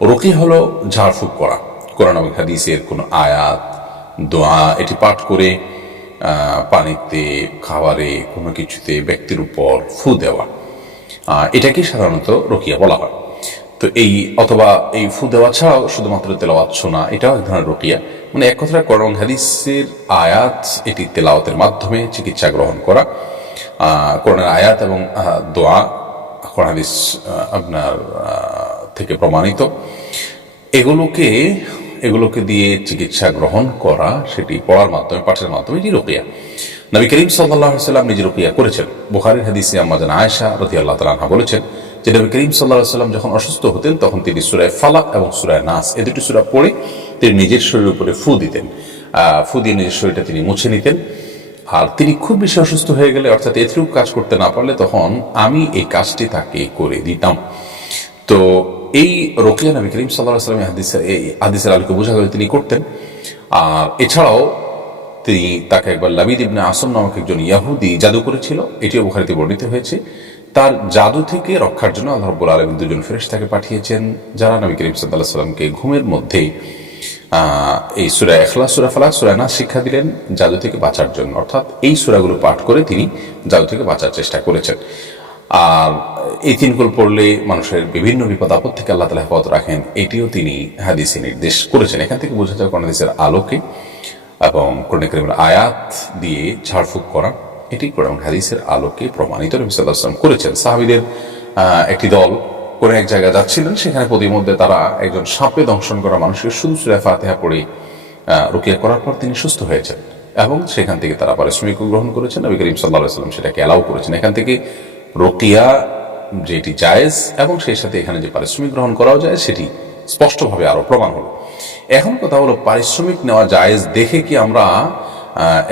রুকিয়া হলো ঝাড়ফুঁক করা, কোরআন এবং হাদিসের কোনো আয়াত, দোয়া এটি পাঠ করে পানিতে, খাবারে, কোনো কিছুতে ব্যক্তির উপর ফু দেওয়া, এটাকে সাধারণত রুকিয়া বলা হয়। তো অথবা এই ফু দেওয়া ছাড়াও শুধুমাত্র তেলাওয়াত শোনা, এটাও এক ধরনের রুকিয়া। মানে এক কথায় কোরআন হাদিসের আয়াত এটি তেলাওয়াতের মাধ্যমে চিকিৎসা গ্রহণ করা, কোরআনের আয়াত এবং দোয়া কোরআন হাদিস আপনার থেকে প্রমাণিত, এগুলোকে দিয়ে চিকিৎসা গ্রহণ করা, সেটি পড়ার মাধ্যমে, পাঠের মাধ্যমে, এটি রুকিয়া। নবী করিম সাল্লাল্লাহু আলাইহি ওয়াসাল্লাম নিজে রুকিয়া করেছেন। বুখারীর হাদিসে আম্মা জান আয়েশা রাদিয়াল্লাহু তাআলা আনহা বলেছেন যে নবী করিম সাল্লাল্লাহু আলাইহি ওয়াসাল্লাম যখন অসুস্থ হতেন তখন তিনি সূরা ফালাক এবং সূরা নাস এই দুটি সূরা পড়ে তিনি নিজের শরীরের উপরে ফু দিতেন। ফু দিয়ে নিজের শরীরটা তিনি মুছে নিতেন। আর তিনি খুব বেশি অসুস্থ হয়ে গেলে, অর্থাৎ এতটুকু কাজ করতে না পারলে, তখন আমি এই কাজটি তাকে করে দিতাম। তো এই রুকিয়া নবী করিম সাল্লাল্লাহু আলাইহি ওয়াসাল্লাম এই হাদিসের আলোকে বোঝা গেল তিনি করতেন। আর এছাড়াও তিনি তাকে একবার লাবিদ ইবনে আসম নামক একজন ইয়াহুদি জাদু করেছিল, এটিও বুখারীতে বর্ণিত হয়েছে। তার জাদু থেকে রক্ষার জন্য আল্লাহ রাব্বুল আলামিন দুজন ফেরেশতাকে পাঠিয়েছেন, যারা নবী করিম সাল্লাল্লাহু আলাইহি ওয়াসাল্লামকে ঘুমের মধ্যে এই সূরা ইখলাস, সূরা ফালাক, সূরা নাস শিক্ষা দিলেন জাদু থেকে বাঁচার জন্য। অর্থাৎ এই সূরাগুলো পাঠ করে তিনি জাদু থেকে বাঁচার চেষ্টা করেছেন। আর এই তিনগুলো পড়লে মানুষের বিভিন্ন বিপদ আপদ থেকে আল্লাহ তাআলা হেফাজত রাখেন, এটিও তিনি হাদিসে নির্দেশ করেছেন। এখান থেকে বোঝা যায় কোরআন হাদিসের আলোকে এবং কোরআন কারীমের আয়াত দিয়ে ঝাড়ফুঁক করা, এটি কোরআন হাদিসের আলোকে প্রমাণিত নবী সাল্লাল্লাহু আলাইহি ওয়াসাল্লাম করেছেন। সাহাবীদের একটি দল কোন এক জায়গায় যাচ্ছিলেন, সেখানে প্রতিমধ্যে তারা একজন সাপে দংশন করা মানুষকে শুধু সূরা ফাতিহা পড়ে রুকিয়া করার পর তিনি সুস্থ হয়েছেন এবং সেখান থেকে তারা পারিশ্রমিক গ্রহণ করেছেন। নবী করিম সাল্লাল্লাহু আলাইহি ওয়াসাল্লাম সেটাকে অ্যালাউ করেছেন। এখান থেকে রুকিয়া যেটি জায়েজ এবং সেই সাথে এখানে যে পারিশ্রমিক গ্রহণ করাও যায়, সেটি স্পষ্টভাবে আরো প্রমাণ হলো। এখন কথা হলো, পারিশ্রমিক নেওয়া জায়েজ দেখে কি আমরা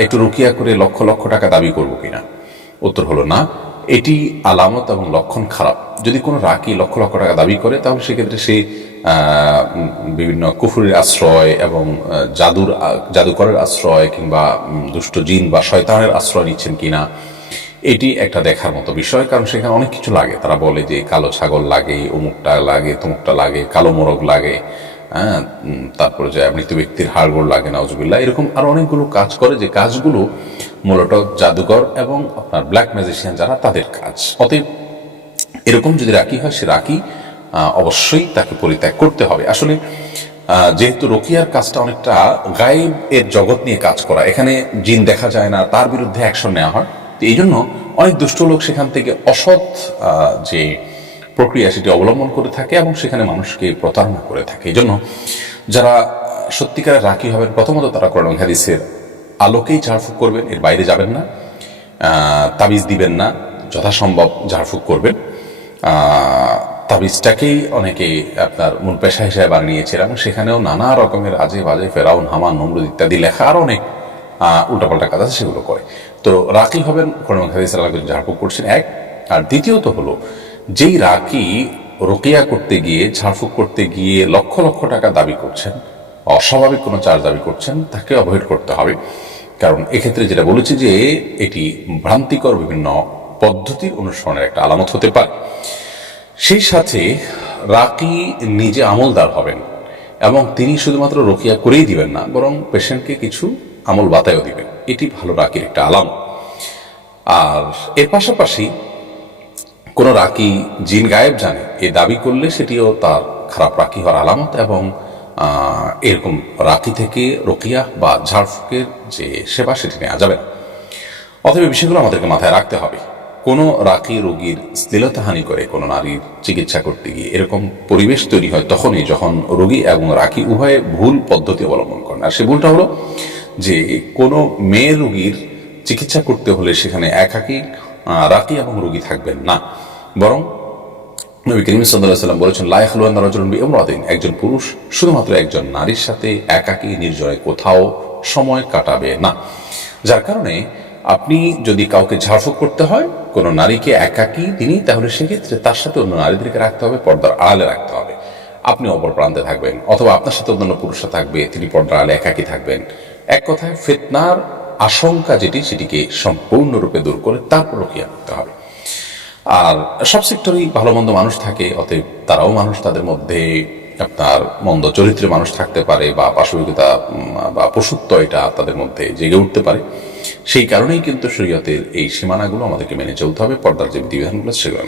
একটু রুকিয়া করে লক্ষ লক্ষ টাকা দাবি করব কিনা? উত্তর হলো না। এটি আলামত এবং লক্ষণ খারাপ। যদি কোনো রাকি লক্ষ লক্ষ টাকা দাবি করে, তাহলে সেক্ষেত্রে সে বিভিন্ন কুফরের আশ্রয় এবং জাদুকরের আশ্রয় কিংবা দুষ্ট জিন বা শয়তানের আশ্রয় নিচ্ছেন কিনা, এটি একটা দেখার মতো বিষয়। কারণ সেখানে অনেক কিছু লাগে। তারা বলে যে কালো ছাগল লাগে, অমুকটা লাগে, তমুকটা লাগে, কালো মোরগ লাগে, তারপরে যে মৃত ব্যক্তির হাড়গোড় লাগে, নাউজুবিল্লাহ, এরকম আরো অনেকগুলো কাজ করে, যে কাজগুলো মূলত জাদুকর এবং আপনার ব্ল্যাক ম্যাজিশিয়ান যারা, তাদের কাজ। অতএব এরকম যদি রাকি হয়, সে রাকি অবশ্যই তাকে পরিত্যাগ করতে হবে। আসলে যেহেতু রুকিয়ার কাজটা অনেকটা গায়েব এর জগৎ নিয়ে কাজ করা, এখানে জিন দেখা যায় না, তার বিরুদ্ধে অ্যাকশন নেওয়া হয়। তো এই জন্য অনেক দুষ্ট লোক সেখান থেকে অসৎ যে প্রক্রিয়া সেটি অবলম্বন করে থাকে এবং সেখানে মানুষকে প্রতারণা করে থাকে। এই জন্য যারা সত্যিকারের রাকি হবেন, প্রথমত তারা কোরআন হাদিসের আলোকেই ঝাড়ফুঁক করবেন, এর বাইরে যাবেন না, তাবিজ দিবেন না, যথাসম্ভব ঝাড়ফুঁক করবেন। তাবিজটাকেই অনেকে আপনার মূল পেশা হিসেবে বানিয়েছে এবং সেখানেও নানা রকমের আজে বাজে ফেরাউন, হামান, নমরুদ ইত্যাদি লেখা আর অনেক উল্টাপাল্টা কাজ আছে, সেগুলো করে। তো রাকি হবেন, কোরআন হাদিসের আলোকে ঝাড়ফুঁক করছেন, এক। আর দ্বিতীয়ত হলো, যেই রাকি রুকিয়া করতে গিয়ে, ঝাড়ফুঁক করতে গিয়ে লক্ষ লক্ষ টাকা দাবি করছেন, অস্বাভাবিক কোনো চার্জ দাবি করছেন, তাকে অ্যাভয়েড করতে হবে। কারণ এক্ষেত্রে যেটা বলেছি যে এটি ভ্রান্তিকর বিভিন্ন পদ্ধতির অনুসরণের একটা আলামত হতে পারে। সেই সাথে রাকি নিজে আমলদার হবেন এবং তিনি শুধুমাত্র রুকিয়া করেই দিবেন না, বরং পেশেন্টকে কিছু আমল বাতায়ও দিবেন। এটি ভালো রাকির একটা আলামত। আর এর পাশাপাশি কোন রাকি জিন গায়েব জানে এ দাবি করলে সেটিও তার খারাপ রাকি হওয়ার আলামত এবং এরকম রাকি থেকে রুকিয়া বা ঝাড়ফুঁকের যে সেবা, সেটি নেওয়া যাবে না। অতএব বিষয়গুলো আমাদেরকে মাথায় রাখতে হবে। কোনো রাকি রোগীর শ্লীলতাহানি করে কোনো নারীর চিকিৎসা করতে গিয়ে এরকম পরিবেশ তৈরি হয় তখনই, যখন রোগী এবং রাকি উভয়ে ভুল পদ্ধতি অবলম্বন করেন। আর সে ভুলটা হলো যে কোনো মেয়ে রোগীর চিকিৎসা করতে হলে সেখানে একাকী রাকি এবং রোগী থাকবেন না, বরং নবী করিম সাল্লাল্লাহু আলাইহি ওয়াসাল্লাম বলেছেন, লা ইয়াখলুওয়ান্না রাজুলুন বিইমরাতিন, একজন পুরুষ শুধুমাত্র একজন নারীর সাথে একাকী নির্জনে কোথাও সময় কাটাবে না। যার কারণে আপনি যদি কাউকে ঝাড়ফুঁক করতে হয়, কোনো নারীকে একাকী তিনি, তাহলে সেক্ষেত্রে তার সাথে অন্য নারীদেরকে রাখতে হবে, পর্দার আড়ালে রাখতে হবে। আপনি অপর প্রান্তে থাকবেন, অথবা আপনার সাথে অন্যান্য পুরুষরা থাকবে, তিনি পর্দার আড়ালে একাকী থাকবেন। এক কথায় ফিতনার আশঙ্কা যেটি, সেটিকে সম্পূর্ণরূপে দূর করে তারপর রুকিয়া করতে হবে। আর সব সেক্টরেই ভালো মন্দ মানুষ থাকে, অতএব তারাও মানুষ, তাদের মধ্যে আপনার মন্দ চরিত্রের মানুষ থাকতে পারে, বা পাশবিকতা বা পশুত্ব এটা তাদের মধ্যে জেগে উঠতে পারে। সেই কারণেই কিন্তু শরীয়তের এই সীমানাগুলো আমাদেরকে মেনে চলতে হবে, পর্দার যে বিধিবিধানগুলো সেগুলো